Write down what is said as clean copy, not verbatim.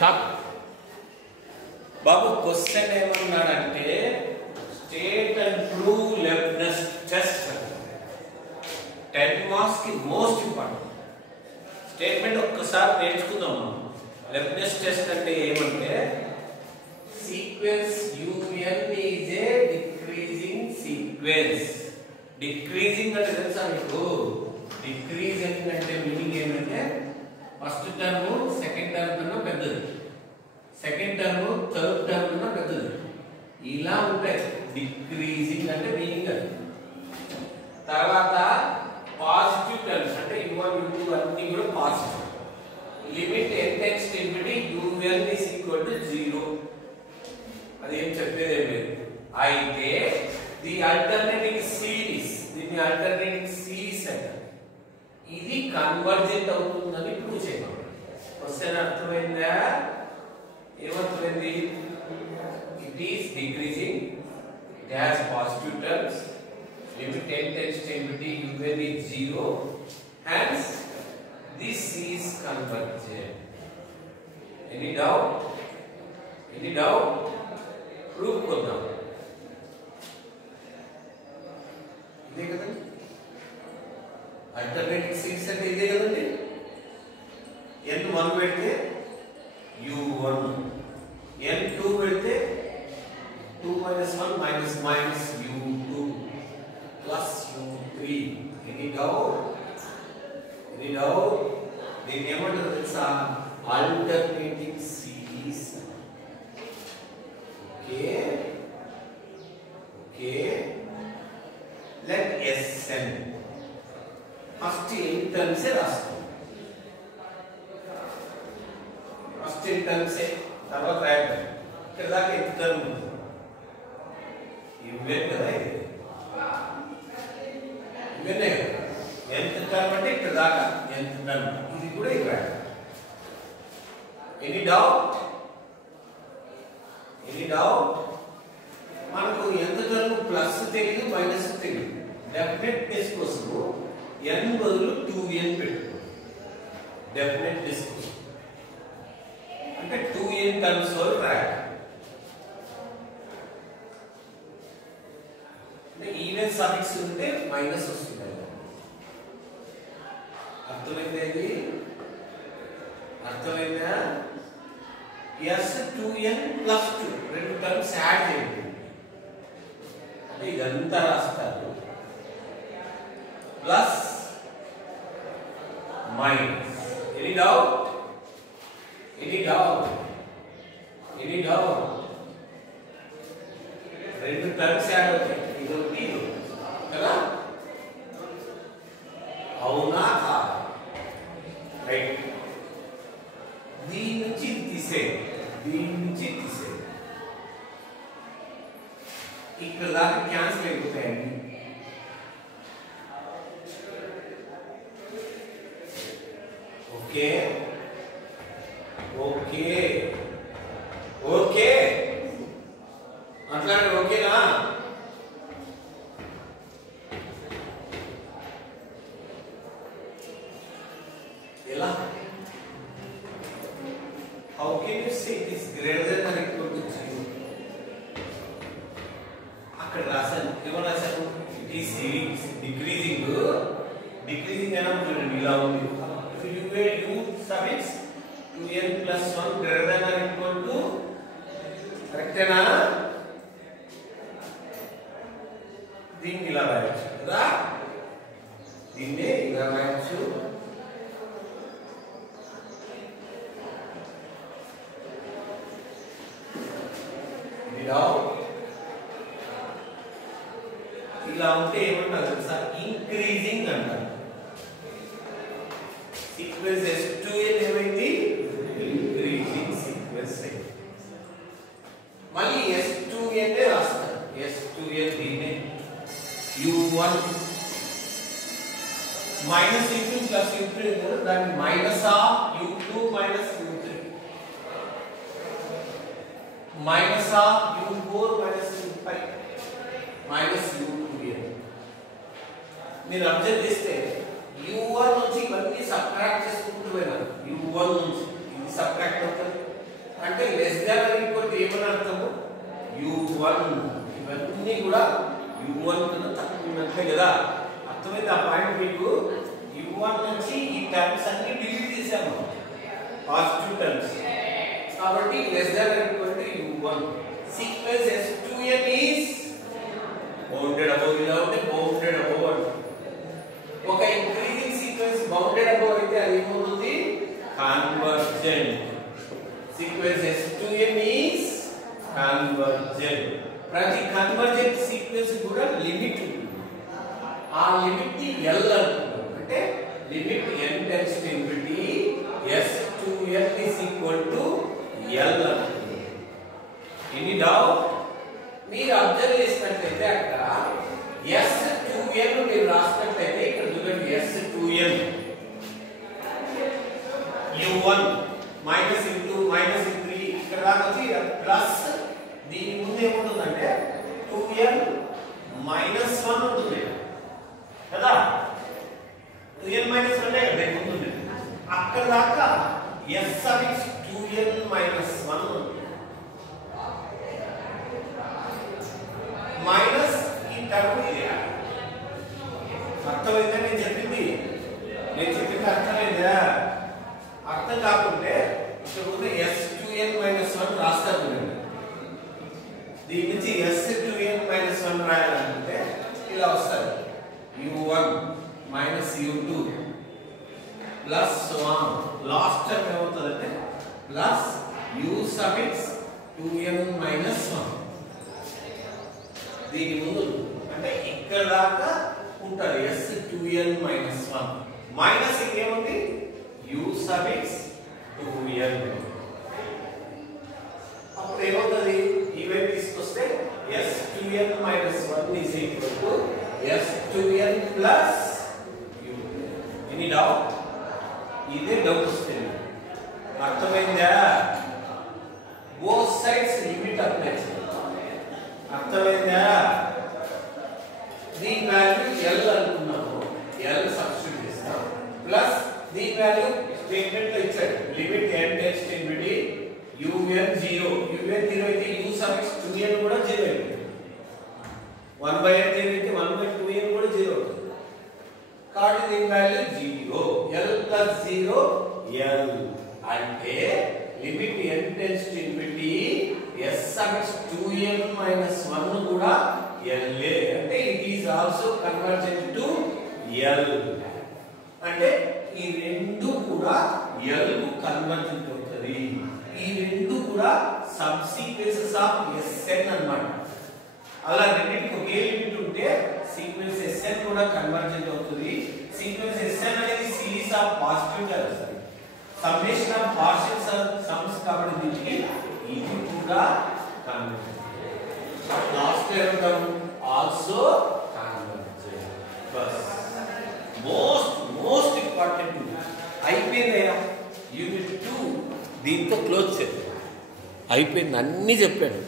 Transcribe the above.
Stop. బాబు question ఏమన్నాడంటే state and prove Leibniz test. 10 marks కి మోస్ట్ ఇంపార్టెంట్ స్టేట్మెంట్. ఒక్కసారి నేర్చుకుందాం. లెబ్నిజ్ టెస్ట్ అంటే ఏమంటే sequence UN is a decreasing sequence. Decreasing అంటే తెలుసా మీకు? డిక్రీజింగ్ అంటే మీనింగ్ ఏంటంటే ఫస్ట్ టర్మ్ సెకండ్ టర్మ్ కన్నా పెద్దది, సెకండ్ టర్మ్ థర్డ్ టర్మ్ కన్నా పెద్దది, ఇలా ఉంటాయి. డిక్రీజింగ్ అంటే మీనింగ్ అది. తర్వాత పాజిటివ్ టర్మ్స్ అంటే U1 U2 అన్ని కూడా positive. Limit n tends to infinity UN is equal to 0. అది ఏం చెప్పేది ఏం లేదు. అయితే ది ఆల్టర్నేటింగ్ సిరీస్, దీన్ని ఆల్టర్నేటింగ్ సిరీస్ అంటారు. ఇది కన్వర్జెంట్ అవుతుందని ప్రూవ్ చేయాలి. క్వశ్చన్ అర్థమైందా? ఏమర్థమైంది? It is decreasing, it has positive terms, limit n tends to infinity UN is 0, hence this is convergent. Any doubt? Any doubt? Proof kodam. ఇదే కదండి alternative series అంటే, ఇదే కదండి. n1 పెడితే U1, n2 పెడితే 2 - 1 - U2 plus U3. Any doubt? Any doubt? దీన్ని ఏమంటారు తెలుసా? Alternating series. Okay okay. Let Sn first n terms రాస్తాం. ఫస్ట్ n టర్మ్స్ తర్వాత రాయడం. ఇక్కడ దాకా ఎంత టర్మ్ ఉంది? ఇవే కదా. ఇది ఇవే ఎంత టర్మ్ అంటే ఇక్కడ దాకా ఎంత టర్మ్. ఇది కూడా ఇక్కడ. Any doubt? Any doubt? మనకు ఎంత టర్మ్ ప్లస్ తెలియదు, మైనస్ తెలియదు. డెఫినెట్నెస్ కోసం n బదులు 2n పెట్టుకో. డెఫినెట్నెస్ కోసం అంటే 2n టర్మ్స్ వరకు రాయాలి. ఈవెన్ సఫిక్స్ ఉంటే మైనస్ వస్తుంది. అర్థమైంది? అర్థమైందా? S2n + 2 రెండు టర్మ్స్ యాడ్ చేయండి. అంటే ఇదంతా రాస్తారు. Plus minus. Any doubt? Any doubt? Any doubt? రెండు టర్మ్స్ యాడ్ అవుతాయి. ఇది ఒకటి కదా? అవునా కాదా? రైట్. దీని నుంచి తీసే, దీని నుంచి తీసే. ఇక్కడ దాకా క్యాన్సిల్ అయిపోతాయండి. ఓకే ఓకే ఓకే అట్లాంటి ఓకేనా? ఎలా? How can you say it is greater than or equal to 0? అక్కడ రాశాను. ఏమో రాశాను? It is decreasing. డిక్రీజింగ్ అయినా చూడండి ఇలా ఉంది. If you were u suffix 2n + 1 greater than or equal to, కరెక్టేనా? దీన్ని ఇలా రాయొచ్చు కదా? దీన్ని ఇలా రాయొచ్చు. ఇలా ఉంటే ఏమంటారు తెలుసా? ఇంక్రీజింగ్ అంటారు. సీక్వెన్స్ S2n ఏమైంది? Increasing sequence. మళ్ళీ S2n రాస్తారు. S2n దీన్ని U1 minus U2 plus U3 దాన్ని minus of U2 minus U3 minus of U4 minus U5 minus U2n. మీరు అబ్జర్వ్ చేస్తే U1 నుంచి ఇవన్నీ సబ్ట్రాక్ట్ చేసుకుంటూ పోయినారు. U1 నుంచి ఇది సబ్ట్రాక్ట్ అవుతుంది, less than or equal to ఏమని అర్థము u1 ఇవన్నీ కూడా u1 కన్నా తక్కువ ఉన్నట్లే కదా అర్థమైంది ఆ పాయింట్ మీకు u1 నుంచి ఈ టర్మ్స్ అన్ని డిలీట్ చేశాము పాజిటివ్ టర్మ్స్ కాబట్టి less than or equal to u1 sequence s2n is bounded above ఇలా ఉంటే bounded above ఒక ఇంక్రీజింగ్ సీక్వెన్స్ బౌండెడ్ అబౌవ్ అయితే అది ఏమవుతుంది convergent sequence s2n is convergent ప్రతి కన్వర్జెంట్ సీక్వెన్స్ కూడా లిమిట్ ఉంటుంది ఆ లిమిట్ ని L అంటున్నాం అంటే limit n tends to infinity s2n is equal to L అంటున్నాం ఎనీ డౌట్ మీరు అబ్జర్వ్ చేసినట్లయితే అక్కడ s2n మీరు రాసినట్లయితే ఇక్కడ చూడండి s2n u1 minus into minus 3 ఇక్కడ దాకా వచ్చి ప్లస్ దీని ముందు ఏముంటుందంటే 2n మైనస్ 1 ఉంటుంది కదా 2n మైనస్ 1 అంటే ఇక్కడ ఉంటుంది అక్కడ దాకా s సఫిక్స్ 2n మైనస్ 1 ఉంటుంది మైనస్ ఈ టర్మ్ ఇది అర్థమైందా నేను చెప్పింది అర్థమైందా అర్థం కాకుంటే ఇక్కడ ఉన్న s2n మైనస్ 1 రాస్తారు దీని నుంచి s2n మైనస్ 1 రాయాలనుకుంటే ఇలా వస్తుంది u1 minus u2 plus 1 last term ఏమవుతుందంటే plus u suffix 2n minus 1 దీని ముందు అంటే ఇక్కడ దాకా ఉంటారు s2n మైనస్ 1 మైనస్ ఇంకేముంది u సఫిక్స్ 2n అప్పుడు ఏమవుతుంది ఈ వైపు తీసుకొస్తే s2n minus 1 is equal to s2n plus u any doubt ఇదే డౌట్ వస్తుంది అర్థమైందా బోత్ సైడ్స్ లిమిట్ అప్లై అర్థమైందా దీని వాల్యూ L అనుకున్నాము L సబ్స్టిట్యూట్ చేస్తాం ప్లస్ దీని వాల్యూ స్టేట్మెంట్ లో ఇచ్చాడు limit n tends to infinity un 0 అయితే u సఫిక్స్ 2n కూడా 0 అవుతుంది 1/n అయితే 1/2n కూడా 0 అవుతుంది కాబట్టి దీని వాల్యూ 0 L ప్లస్ 0 L అంటే limit n tends to infinity s suffix 2n minus 1 కూడా L అంటే it is also convergent to L అంటే ఈ రెండు కూడా L కు కన్వర్జెంట్ అవుతది ఈ రెండు కూడా సబ్ సీక్వెన్సెస్ ఆఫ్ Sn అన్నమాట అలా రెండింటికి ఒకే లిమిట్ ఉంటే సీక్వెన్స్ Sn కూడా కన్వర్జెంట్ అవుతుంది సీక్వెన్స్ Sn అనేది series of positive terms summation of partial sums కాబట్టి దీనికి ఇది కూడా కన్వర్జెంట్ లాస్ట్ ఏమంటాం ఆల్సో కన్వర్జెంట్ బస్ మోస్ట్ ఇంపార్టెంట్ అయిపోయిందయ్యా యూనిట్ 2 దీంతో క్లోజ్ చేద్దాం అయిపోయింది అన్నీ చెప్పాను